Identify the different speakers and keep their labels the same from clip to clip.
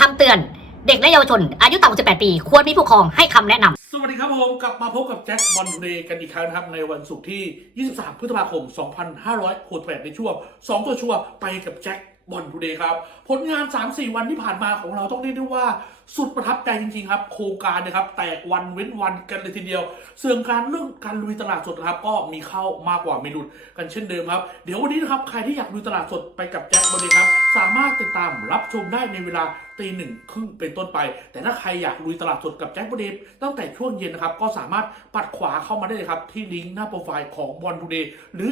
Speaker 1: คำเตือน เด็กและเยาวชน อายุต่ำกว่า18 ปี ควรมีผู้ปกครองให้คำแนะนำ
Speaker 2: สวัสดีครับผมกลับมาพบกับแจ็คบอลเดย์กันอีกครั้งนะครับในวันศุกร์ที่ 23 พฤษภาคม 2568 ในช่วง 2 ตัวชัวร์ไปกับแจ็คบอลทูเดย์ครับ ผลงาน 3-4 วันที่ผ่านมาของเราต้องเรียกได้ว่าสุดประทับใจจริงๆครับโครงการนะครับแตกวันเว้นวันกันเลยทีเดียว เส่วนการเรื่องการลุยตลาดสดนะครับก็มีเข้ามากกว่าไม่หลุดกันเช่นเดิมครับ เดี๋ยววันนี้นะครับใครที่อยากลุยตลาดสดไปกับแจ็คบอลเดย์ครับสามารถติดตามรับชมได้ในเวลาตีหนึ่งครึ่งเป็นต้นไป แต่ถ้าใครอยากลุยตลาดสดกับแจ็คบอลเดตั้งแต่ช่วงเย็นนะครับก็สามารถปัดขวาเข้ามาได้เลยครับที่ลิงก์หน้าโปรไฟล์ของบอลทูเดย์หรือ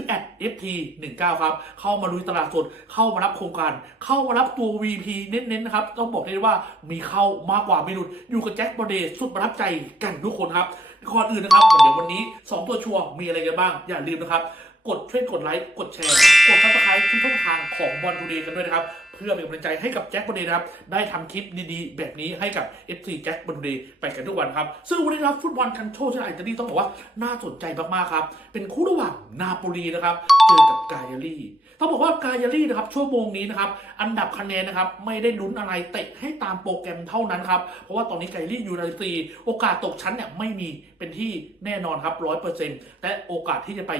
Speaker 2: ft 1 9 ครับเข้ามาลุยตลาดสดเข้ามารับโครงการ เข้ามารับตัว VP เน้นๆนะครับต้องบอกได้ว่ามีเข้ามากกว่าไม่หลุด อยู่กับแจ็คบอเดย์สุดประทับใจกันทุกคนครับก่อนอื่นนะครับเดี๋ยววันนี้ 2 ตัวชัวร์มีอะไรกันบ้าง อย่าลืมนะครับ กดช่วยกดไลค์ กดแชร์ กดซับสไครต์ทุกช่องทางของบอลทูเดย์กันด้วยนะครับ พื่อเป็นกำลังใจให้กับแจ็คบอลเดย์นะครับ ได้ทำคลิปดีๆ แบบนี้ให้กับ FC แจ็คบอลเดย์ไปกันทุกวันครับ ซึ่งวันนี้นะครับฟุตบอลคันโชชนะอิตาลีต้องบอกว่าน่าสนใจมากๆครับ เป็นคู่ระหว่างนาโปลีนะครับเจอกับกายาลีต้องบอกว่ากายาลีนะครับชั่วโมงนี้นะครับอันดับคะแนนนะครับไม่ได้ลุ้นอะไรเตะให้ตามโปรแกรมเท่านั้นครับเพราะว่าตอนนี้ไกลี่อยู่ในซีโอกาสตกชั้นเนี่ยไม่มีเป็นที่แน่นอนครับร้อยเปอร์เซ็นต์และโอกาสที่จะไป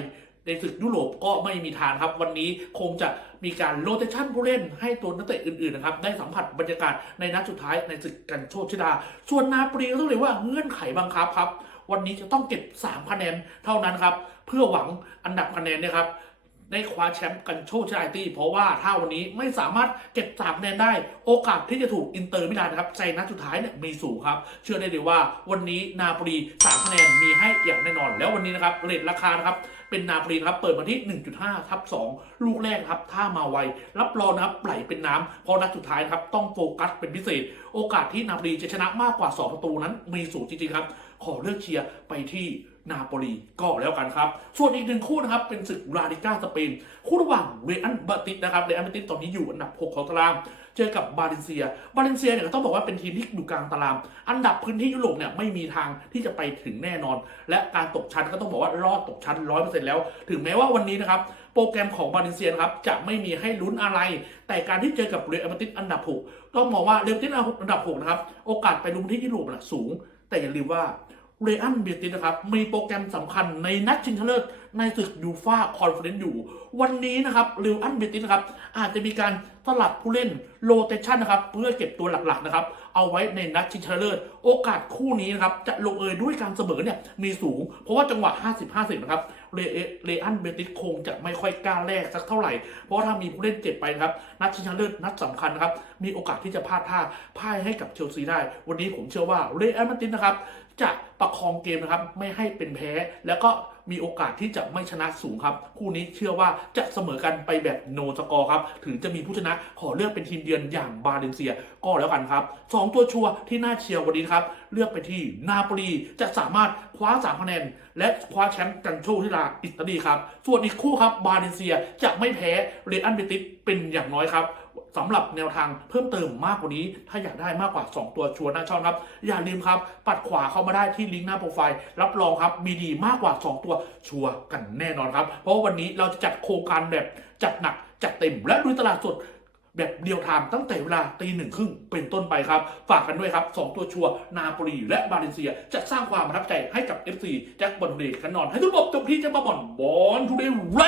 Speaker 2: ในศึกยุโรปก็ไม่มีทางครับ วันนี้คงจะมีการโรเตชันผู้เล่นให้ตัวนักเตะอื่นๆนะครับได้สัมผัสบรรยากาศในนัดสุดท้ายในศึกกันโชคชดา ส่วนนาปรีก็ต้องเรียกว่าเงื่อนไขบังคับครับ วันนี้จะต้องเก็บ 3 คะแนนเท่านั้นครับ เพื่อหวังอันดับคะแนนนะครับ ได้คว้าแชมป์กันโชคชนาตี้เพราะว่าถ้าวันนี้ไม่สามารถเก็บ3คะแนนได้ โอกาสที่จะถูกอินเตอร์มิลานนะครับใส่นัดสุดท้ายเนี่ยมีสูงครับ เชื่อได้เลยว่าวันนี้นาโปลี3คะแนนมีให้อย่างแน่นอน แล้ววันนี้นะครับเรทราคานะครับเป็นนาปลีนะครับเปิดมาที่ 1.5 ทับ 2 ลูกแรกครับ ถ้ามาไว รับรองนะครับไหลเป็นน้ำเพราะนัดสุดท้ายครับ ต้องโฟกัสเป็นพิเศษ โอกาสที่นาปลีจะชนะมากกว่า 2 ประตูนั้นมีสูงจริงๆครับ ขอเลือกเชียร์ไปที่ นาโปลีก็แล้วกันครับ ส่วนอีกหนึ่งคู่นะครับ เป็นศึกลาลิก้าสเปน คู่ระหว่างเรอันบาติสนะครับเรอันบาติสตอนนี้อยู่อันดับ 6 ของตาราง เจอกับบาเลนเซีย บาเลนเซียเนี่ยต้องบอกว่าเป็นทีมที่อยู่กลางตาราง อันดับพื้นที่ยุโรปเนี่ยไม่มีทางที่จะไปถึงแน่นอน และการตกชั้นก็ต้องบอกว่ารอดตกชั้น100%แล้ว ถึงแม้ว่าวันนี้นะครับโปรแกรมของบาเลนเซียครับจะไม่มีให้ลุ้นอะไร แต่การที่เจอกับเรอัลมาดริดอันดับ 6 ต้องมองว่าเรอัลมาดริดอันดับ6นะครับโอกาสไปลุ้นที่ยุโรปน่ะสูง แต่อย่าลืมว่า เรอันเบียติสนะครับมีโปรแกรมสำคัญในนัดชิงชนะเลิศ ในศึกยูฟ่าคอนเฟอเรนซ์อยู่ วันนี้นะครับเรอันเบติสนะครับอาจจะมีการสลับผู้เล่นโรเตชันนะครับเพื่อเก็บตัวหลักๆนะครับเอาไว้ในนัดชิงชนะเลิศโอกาสคู่นี้นะครับจะลงเอยด้วยการเสมอเนี่ยมีสูง เพราะว่าจังหวะ 50-50 นะครับเรเรอันเบติสคงจะไม่ค่อยกล้าแลกสักเท่าไหร่ เพราะว่าถ้ามีผู้เล่นเจ็บไปนะครับนัดชิงชนะเลิศนัดสำคัญนะครับมีโอกาสที่จะพลาดท่าพ่ายให้กับเชลซีได้ วันนี้ผมเชื่อว่าเรอันเบติสนะครับจะประคองเกมนะครับไม่ให้เป็นแพ้แล้วก็มีโอกาสที่จะไม่ชนะสูงครับ คู่นี้เชื่อว่าจะเสมอกันไปแบบโนสกอร์ครับถึงจะมีผู้ชนะขอเลือกเป็นทีมเยือนอย่างบาเลนเซียก็แล้วกันครับสองตัวชัวร์ที่น่าเชียร์วันนี้ครับ เลือกไปที่นาโปลีจะสามารถคว้า3คะแนนและคว้าแชมป์กันโชคที่ลาอิตาลีครับ ส่วนอีกคู่ครับบาเลนเซียจะไม่แพ้เรอันเบติสเป็นอย่างน้อยครับสำหรับแนวทางเพิ่มเติมมากกว่านี้ ถ้าอยากได้มากกว่า 2 ตัวชัวร์หน้าช่องครับ อย่าลืมครับ ปัดขวาเข้ามาได้ที่ลิงก์หน้าโปรไฟล์ รับรองครับมีดีมากกว่า 2 ตัวชัวร์กันแน่นอนครับ เพราะว่าวันนี้เราจะจัดโครงการแบบจัดหนักจัดเต็มและลุยตลาดสด แบบเดียวไทม์ตั้งแต่เวลาตีหนึ่งครึ่งเป็นต้นไปครับ ฝากกันด้วยครับ 2 ตัวชัวร์นาโปลีและบาเลนเซีย จะสร้างความประทับใจให้กับ FC แจ็คบอลเดย์กันนอน ให้ทุกบทจบที่แจ็คบอลบอลทุเดย์ไร